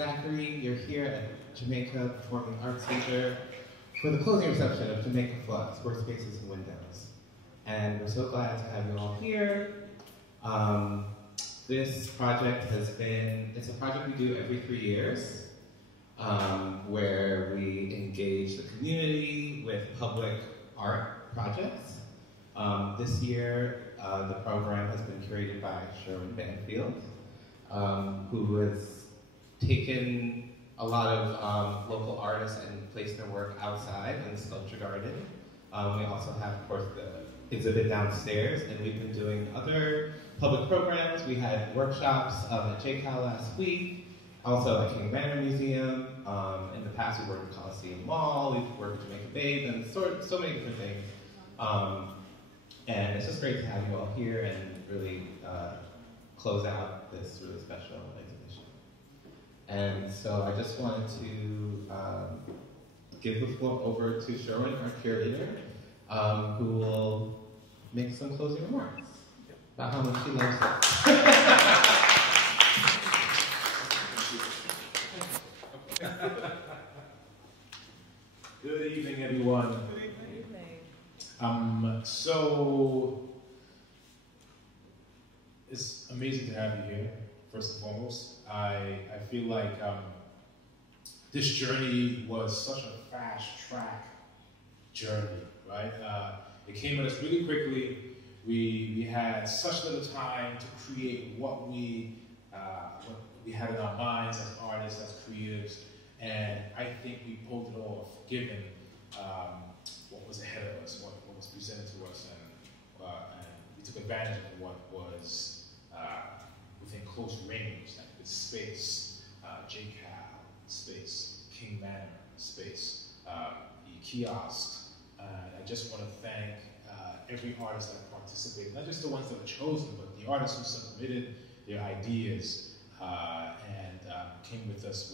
Zachary. You're here at Jamaica Performing Arts Center for the closing reception of Jamaica Flux, Workspaces and Windows. And we're so glad to have you all here. This project it's a project we do every 3 years, where we engage the community with public art projects. This year, the program has been curated by Sherwin Banfield, who has taken a lot of local artists and placed their work outside in the sculpture garden. We also have, of course, the exhibit downstairs, and we've been doing other public programs. We had workshops at JCal last week, also at King Manor Museum. In the past, we worked at Coliseum Mall, we've worked at Jamaica Bay, and so many different things. And it's just great to have you all here and really close out this really special exhibition. And so I just wanted to give the floor over to Sherwin, our curator, who will make some closing remarks about how much she loves it. Good evening, everyone. Good evening. So it's amazing to have you here, first and foremost. I feel like this journey was such a fast track journey, right? It came at us really quickly. We had such little time to create what we had in our minds as artists, as creatives, and I think we pulled it off, given what was ahead of us, what was presented to us, and we took advantage of what was within close range, like this space, JCal space, King Manor space, the kiosks. I just want to thank every artist that participated, not just the ones that were chosen, but the artists who submitted their ideas and came with us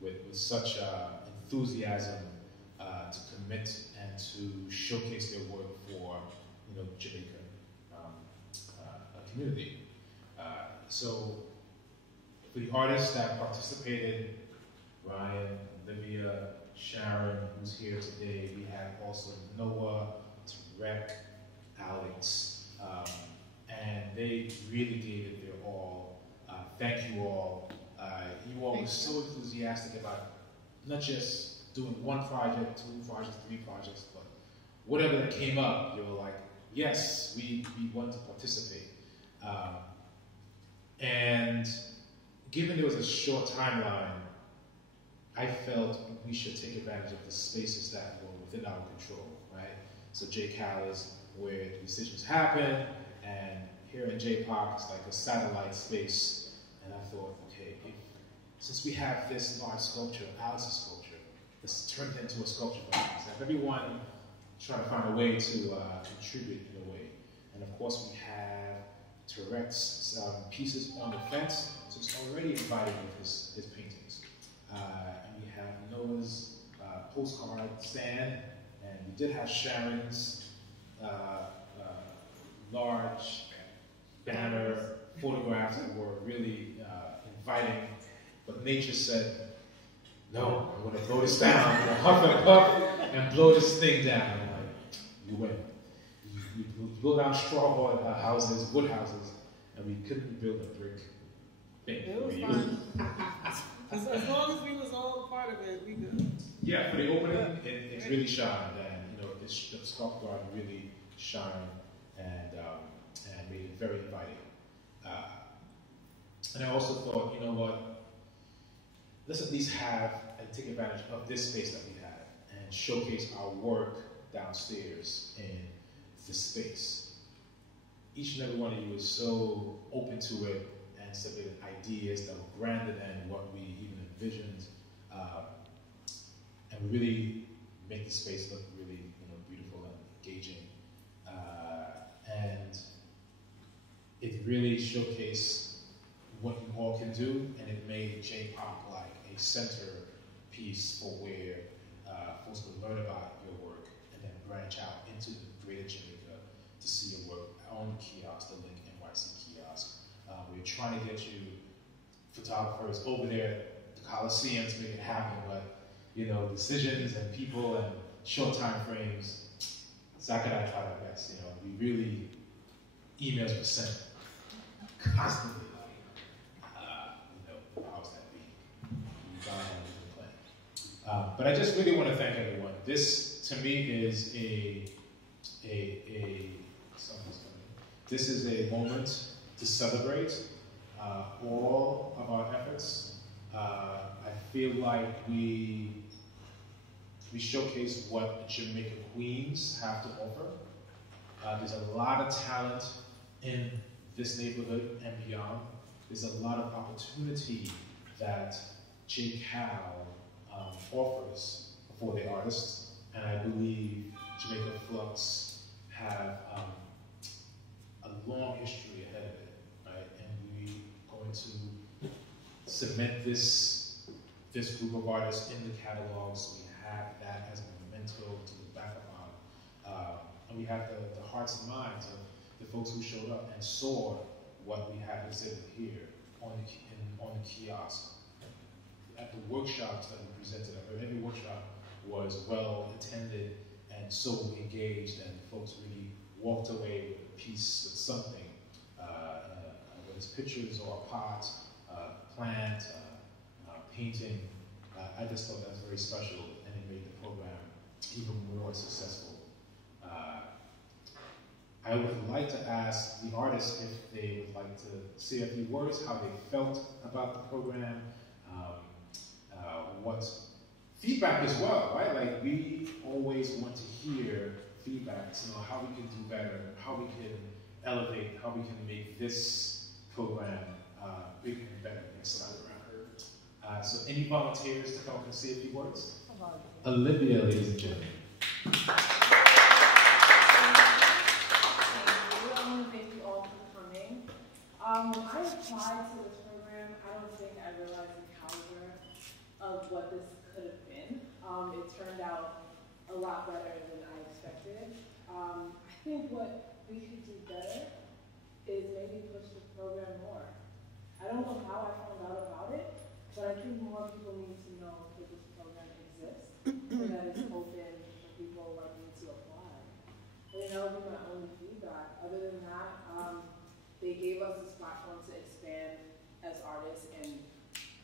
with such enthusiasm to commit and to showcase their work for Jamaica community. So for the artists that participated, Ryan, Olivia, Sharon, who's here today, we have also Noah, Tarek, Alex, and they really gave it their all. Thank you all. You all were so enthusiastic about not just doing one project, 2 projects, 3 projects, but whatever that came up, you were like, yes, we want to participate. And given there was a short timeline, I felt we should take advantage of the spaces that were within our control, right? So JCal is where the decisions happen, and here in JPOC, it's like a satellite space. And I thought, okay, since we have this large sculpture, Alex's sculpture, let's turn it into a sculpture for Alex. Have everyone try to find a way to contribute in a way. And of course, we have Tarek's pieces on the fence, so it's already invited with his paintings. And we have Noah's postcard stand, and we did have Sharon's large banner photographs that were really inviting, but nature said, no, I'm going to blow this down, I'm going to huff and puff and blow this thing down. I'm like, you win. You build out straw houses, wood houses, and we couldn't build a brick thing. It was fun. As long as we was all part of it, we good. Yeah, for the opening, it really shined, and the sculpture garden really shined and made it very inviting. And I also thought, you know what, let's at least have and take advantage of this space that we have and showcase our work downstairs in the space. Each and every one of you is so open to it and submitted ideas that were grander than what we even envisioned, and we really make the space look really beautiful and engaging, and it really showcased what you all can do, and it made JPOC like a centerpiece for where folks can learn about your work and then branch out into the greater Jamaica to see your work on the kiosk, the Link NYC kiosk. We're trying to get you photographers over there at the Coliseum to make it happen, but you know, decisions and people and short time frames, Zach and I try our best. You know, we really emails were sent constantly. You know, how's that be? We got on the plane. But I just really want to thank everyone. This to me is this is a moment to celebrate all of our efforts. I feel like we showcase what Jamaica Queens have to offer. There's a lot of talent in this neighborhood and beyond. There's a lot of opportunity that JCal offers for the artists, and I believe Jamaica Flux have a long history ahead of it, right? And we're going to cement this group of artists in the catalog, so we have that as a memento to look back upon. And we have the hearts and minds of the folks who showed up and saw what we have exhibited here on the kiosk. At the workshops that we presented, every workshop was well attended and so engaged, and folks really walked away with a piece of something, whether it's pictures or a pot, plant, painting. I just thought that was very special, and it made the program even more successful. I would like to ask the artists if they would like to say a few words, how they felt about the program, what feedback as well, right? Like, we always want to hear feedback, you know, how we can do better, how we can elevate, how we can make this program bigger and better next time around. So any volunteers to come up and say a few words? Olivia, ladies and gentlemen. Thank you all for coming. When I applied to this program, I don't think I realized the caliber of what this could have been. It turned out a lot better than I expected. I think what we could do better is maybe push the program more. I don't know how I found out about it, but I think more people need to know that this program exists and that it's open for people like me to apply. And that would be my only feedback. Other than that, they gave us this platform to expand as artists, and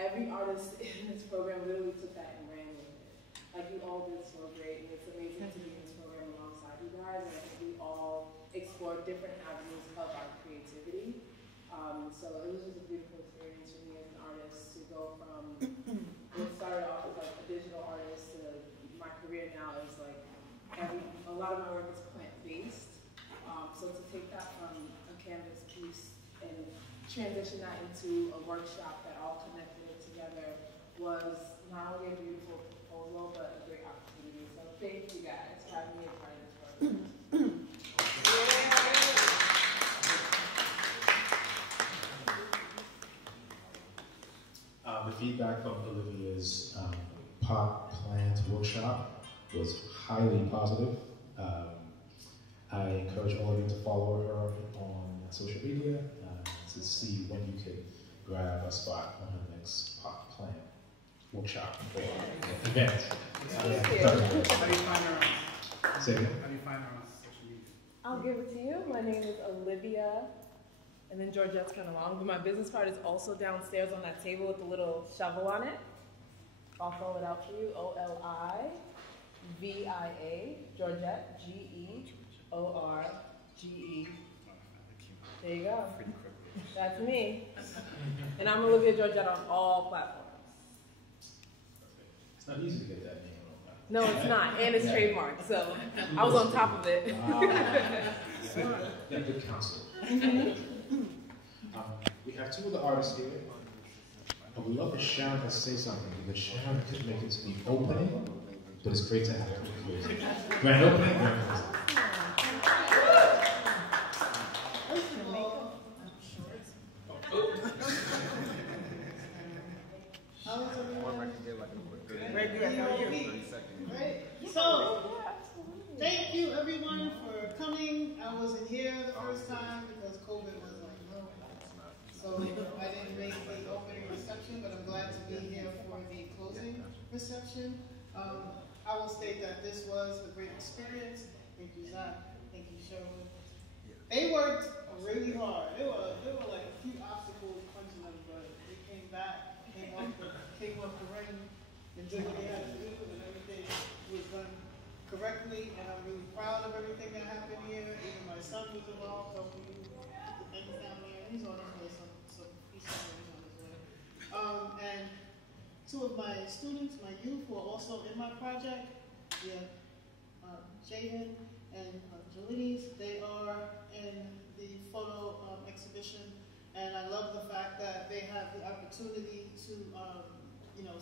every artist in this program literally took that and ran with it. Like, you all did so great, and it's amazing to be in this program alongside you guys, and I think we all explored different avenues of our creativity. So it was just a beautiful experience for me as an artist to go from what started off as like a digital artist to my career now is like a lot of my work is plant-based. So to take that from a canvas piece and transition that into a workshop that all connected it together was not only a beautiful proposal, but a great opportunity. So thank you guys for having me a part of this program. The feedback from Olivia's pot plant workshop was highly positive. I encourage all of you to follow her on social media to see when you can grab a spot on her next pot plant workshop or event. How do you find her on? Say again? How do you find her on social media? I'll give it to you. My name is Olivia. And then Georgette's kind of long, but my business card is also downstairs on that table with the little shovel on it. I'll spell it out for you. Olivia, Georgette, George. There you go. That's me. And I'm Olivia Georgette on all platforms. It's not easy to get that name on all platforms. No, it's not. And it's trademarked, so I was on top of it. Yeah, good counsel. We have two of the artists here. I would love for Sharon to say something, because Sharon couldn't make it to the opening, but it's great to have her. Grand opening, grand closing. So, thank you everyone for coming. I wasn't here the first time because COVID was like, no. So I didn't make the opening reception. I will state that this was a great experience. Thank you, Zach. Thank you, Sherwood. They worked really hard. There were like a few obstacles punching them, but they came back, came up the ring, and did what they had to do, and everything was done correctly. And I'm really proud of everything that happened here. Even my son was involved, helping me put the things down there. He's on his way, so he's on his way. And two of my students, my youth, who are also in my project, Jaden and Jolides, they are in the photo exhibition, and I love the fact that they have the opportunity to,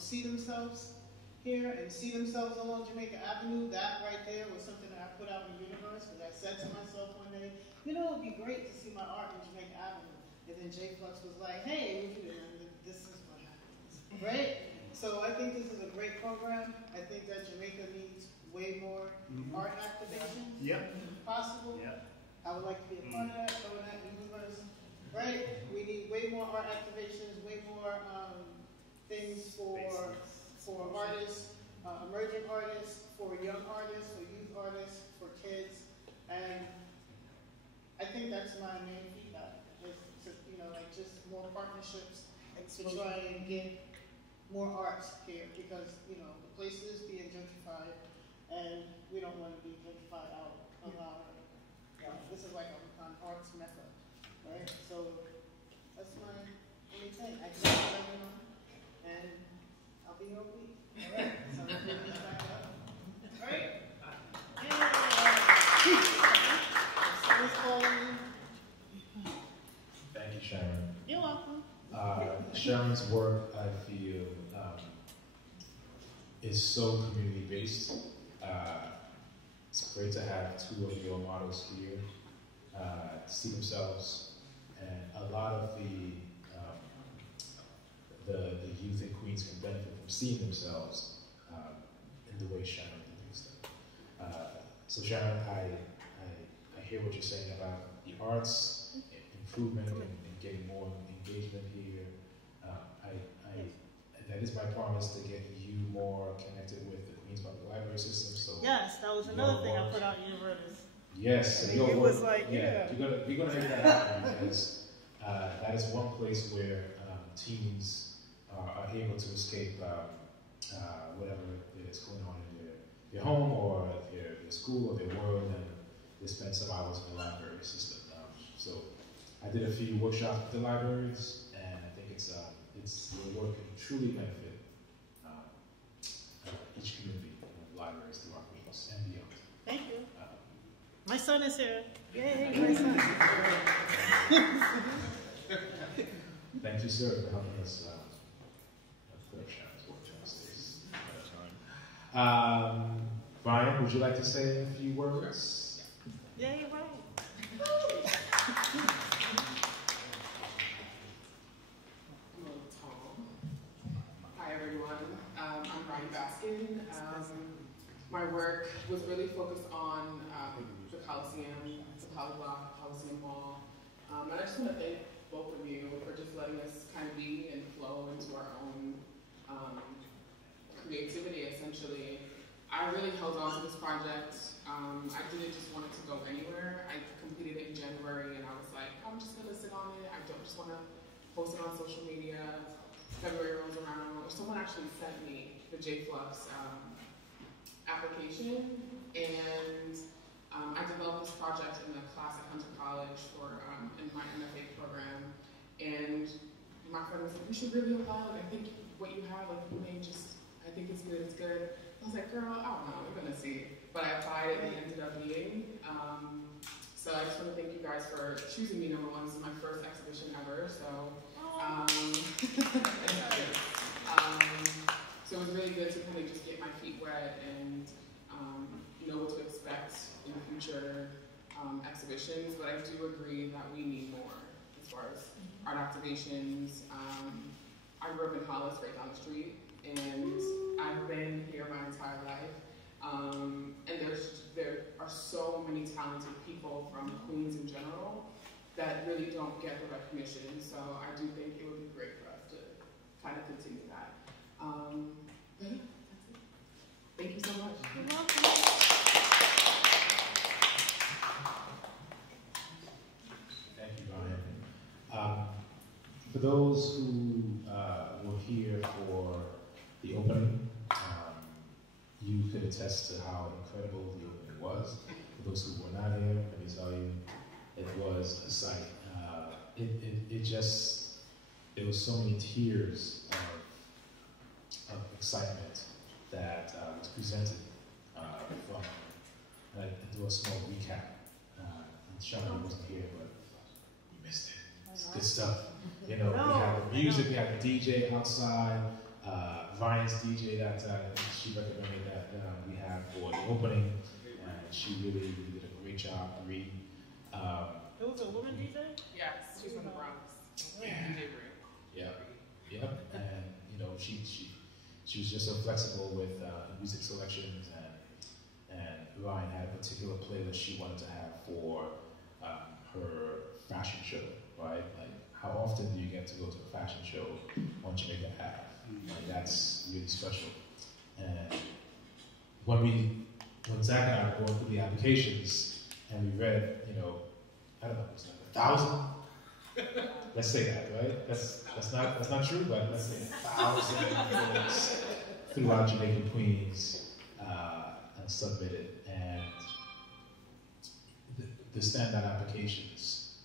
see themselves here and see themselves along Jamaica Avenue. That right there was something that I put out in the universe, because I said to myself one day, it would be great to see my art in Jamaica Avenue. And then Flux was like, hey, what you doing? This is what happens, right? So I think this is a great program. I think that Jamaica needs way more art activations possible. I would like to be a part of that, throwing that in the universe, right? We need way more art activations, way more things for artists, emerging artists, for young artists, for youth artists, for kids, and I think that's my main feedback. Is to, just more partnerships to try and get more art here, because the place is being gentrified, and we don't want to be gentrified out of our. This is like an arts mecca, right? So that's my only thing. I can everyone, and I'll be here all week. All right. So let's bring this back up. All right. Thank you, Sharon. You're welcome. Sharon's work, I feel, is so community-based. It's great to have two of your models here see themselves, and a lot of the youth in Queens can benefit from seeing themselves in the way Sharon depicts them. So Sharon, I hear what you're saying about the arts, improvement, and getting more engagement here. That is my promise, to get you more connected with the Queens Public Library system. So yes, that was another thing I put out in your notice. Yes, and it was like, we're gonna make that happen, because that is one place where teens are able to escape whatever is going on in their home or their school or their world, and they spend some hours in the library system. So I did a few workshops with the libraries, and I think it's your work can truly benefit each community of libraries throughout Queens and beyond. Thank you. My son is here. Yay, my son. Thank you, sir, for helping us put up Sharon's work downstairs. Brian, would you like to say a few words? Yeah, you're right. Hi everyone, I'm Brian Baskin. My work was really focused on the Coliseum, the Polyblock, Coliseum Mall. And I just want to thank both of you for just letting us kind of be and flow into our own creativity, essentially. I really held on to this project. I didn't just want it to go anywhere. I completed it in January, and I was like, I'm just going to sit on it. I don't just want to post it on social media. February rolls around. Someone actually sent me the Flux application, and I developed this project in the class at Hunter College in my MFA program. And my friend was like, "We should really apply. Like, I think what you have, like, you may just, I think it's good, it's good." I was like, "Girl, I don't know, we're gonna see." But I applied and it ended up being. So I just want to thank you guys for choosing me, number one. This is my first exhibition ever, so. So it was really good to kind of just get my feet wet and know what to expect in future exhibitions. But I do agree that we need more as far as art activations. I grew up in Hollis, right down the street, and I've been here my entire life. And there are so many talented people from Queens in general that really don't get the recognition. So I do think it would be great for us to kind of continue that. Thank you so much. You're welcome. Thank you, Brian. For those who were here for the opening, you could attest to how incredible the opening was. For those who were not here, let me tell you, it was a sight. There was so many tears of excitement that was presented from. I do a small recap. And Sean wasn't here, but we missed it. It's good stuff. You know, we had the music, we had the DJ outside, Ryan's DJ that she recommended that we have for the opening, and she really did a great job. It was a woman DJ? Yes, she's from the Bronx. Yeah. DJ Brie. Yep. And you know, she was just so flexible with music selections, and Ryan had a particular playlist she wanted to have for her fashion show, right? Like, how often do you get to go to a fashion show on Jamaica Ave? Like, that's really special. And when Zach and I were going through the applications and we read, you know, I don't know, it's like 1,000. Let's say that, right? That's not true, but let's say 1,000 folks throughout Jamaica, Queens, submitted, and the standout applications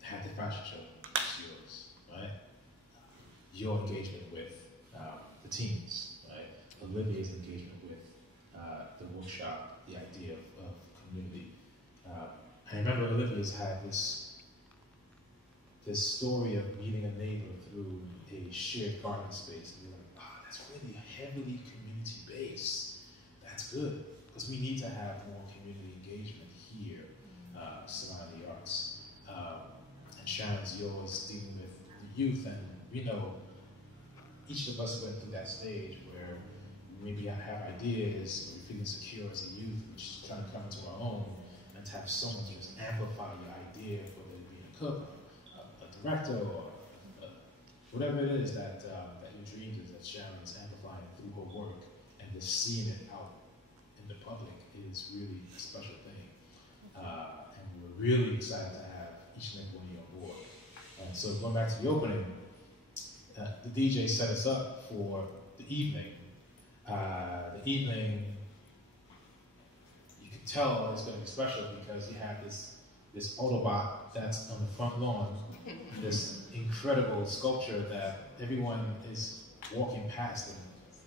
had the fashion show. Yours, right? Your engagement with the teams, right? Olivia's engagement with the workshop, the idea of community. I remember Olivia's had this story of meeting a neighbor through a shared garden space, and you're like, that's really heavily community-based. That's good, because we need to have more community engagement here, surrounding the arts. And Shannon's yours dealing with the youth, and we know each of us went through that stage where maybe I have ideas, or we feel insecure as a youth, we're just trying to come into our own, and to have someone to just amplify your idea, whether it be a cook, a director, or whatever it is that your dreams is, that Shannon's amplifying through her work, and just seeing it out in the public is really a special thing. And we're really excited to have each and every one of you on board. And so going back to the opening, the DJ set us up for the evening. The evening, you can tell it's going to be special because you have this Autobot that's on the front lawn, this incredible sculpture that everyone is walking past and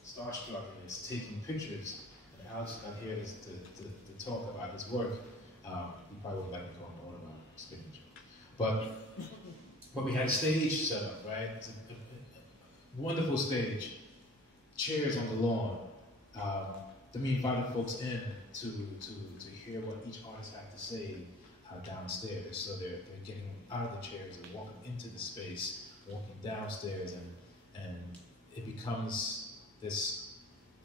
starstruck and is taking pictures. And Alex got here to talk about his work. You probably would like to call him Autobot spinach. But we had a stage set up, right? It's a wonderful stage, chairs on the lawn. Then we invited folks in to hear what each artist had to say downstairs. So they're getting out of the chairs and walking into the space, walking downstairs, and it becomes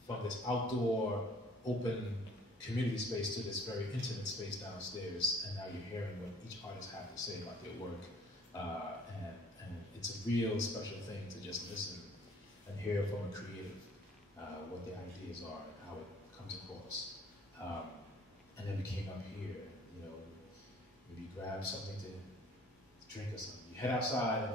from this outdoor, open community space to this very intimate space downstairs. And now you're hearing what each artist has to say about their work. And it's a real special thing to just listen and hear from a creative what their ideas are and how it comes across. And then we came up here, you know, maybe grab something to drink or something. You head outside, and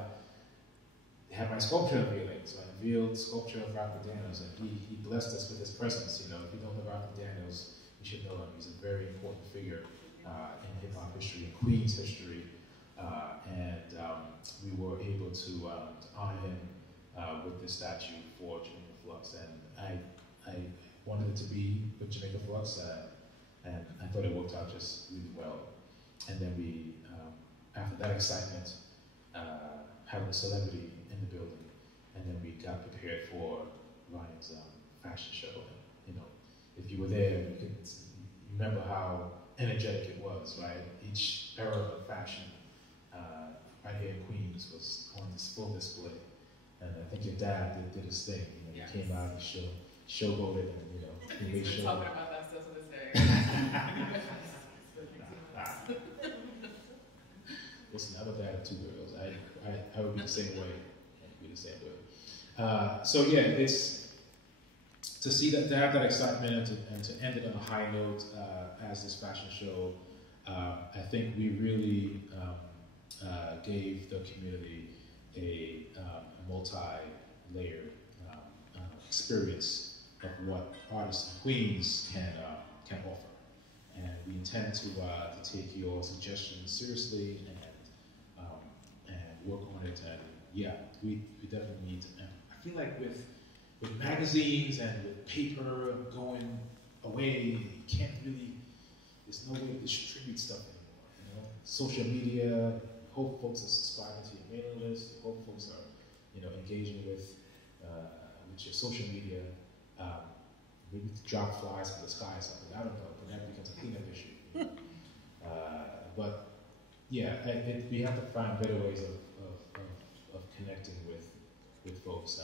they had my sculpture unveiling. So I unveiled sculpture of Ralph Daniels, and he blessed us with his presence. You know, if you don't know Ralph Daniels, you should know him. He's a very important figure in hip-hop history, in Queens history. We were able to honor him with this statue for Jamaica Flux, and I wanted it to be with Jamaica Flux, and I thought it worked out just really well. And then we, after that excitement, having a celebrity in the building, and then we got prepared for Ryan's fashion show. And, you know, if you were there, you could remember how energetic it was, right? Each era of fashion right here in Queens was on this full display. And I think your dad did his thing. You know, Yes. He came out and showboated, and you know, he made He's been sure. talking about that still to this day. Listen, I'm a dad of two girls. I would be the same way. I'd be the same way. So yeah, it's to see that, to have that excitement and to end it on a high note as this fashion show, I think we really gave the community a multi-layered experience of what artists and queens can offer. And we intend to take your suggestions seriously and work on it. And yeah, we definitely need to. I feel like with magazines and with paper going away, you can't really. There's no way to distribute stuff anymore. You know, social media. Hope folks are subscribing to your mailing list. Hope folks are, engaging with your social media. Maybe drop flies from the sky or something. I don't know, but that becomes a cleanup issue. But yeah, we have to find better ways of connecting with folks.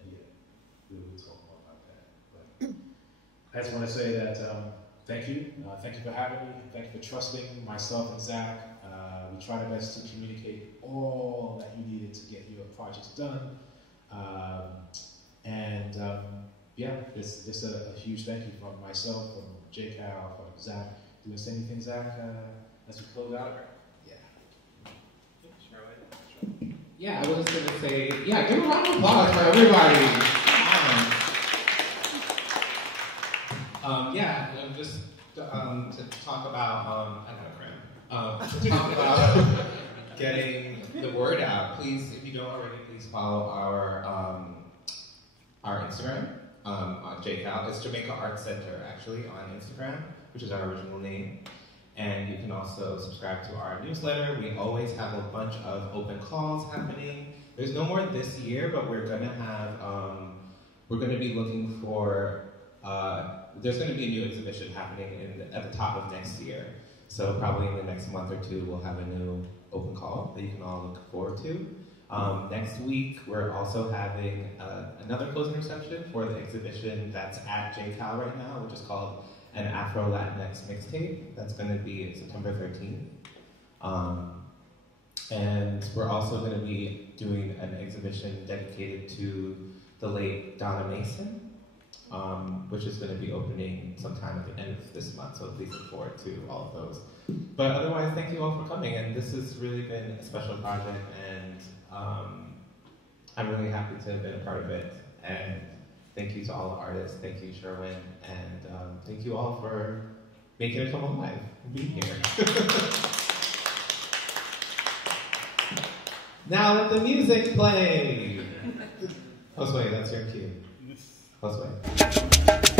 And yeah, we'll talk more about that. But I just want to say that thank you. Thank you for having me. Thank you for trusting myself and Zach. We tried our best to communicate all that you needed to get your projects done. Yeah, it's just a huge thank you from myself, from J. Cal, from Zach. Do you want to say anything, Zach, as we close out? Yeah. Yeah, I was going to say, yeah, give a round of applause for everybody. Just to talk about, to talk about getting the word out. Please, if you don't already, please follow our Instagram on JCal. It's Jamaica Arts Center, actually, on Instagram, which is our original name. And you can also subscribe to our newsletter. We always have a bunch of open calls happening. There's no more this year, but we're going to have, we're going to be looking for, there's going to be a new exhibition happening at the top of next year. So probably in the next month or two, we'll have a new open call that you can all look forward to. Next week, we're also having another closing reception for the exhibition that's at JCal right now, which is called an Afro-Latinx mixtape. That's going to be September 13th. And we're also going to be doing an exhibition dedicated to the late Donna Mason, which is going to be opening sometime at the end of this month, so please look forward to all of those. But otherwise, thank you all for coming, and this has really been a special project, and I'm really happy to have been a part of it. And thank you to all the artists, thank you, Sherwin, and thank you all for making it come alive and being here. Now let the music play! Josue, that's your cue. Josue.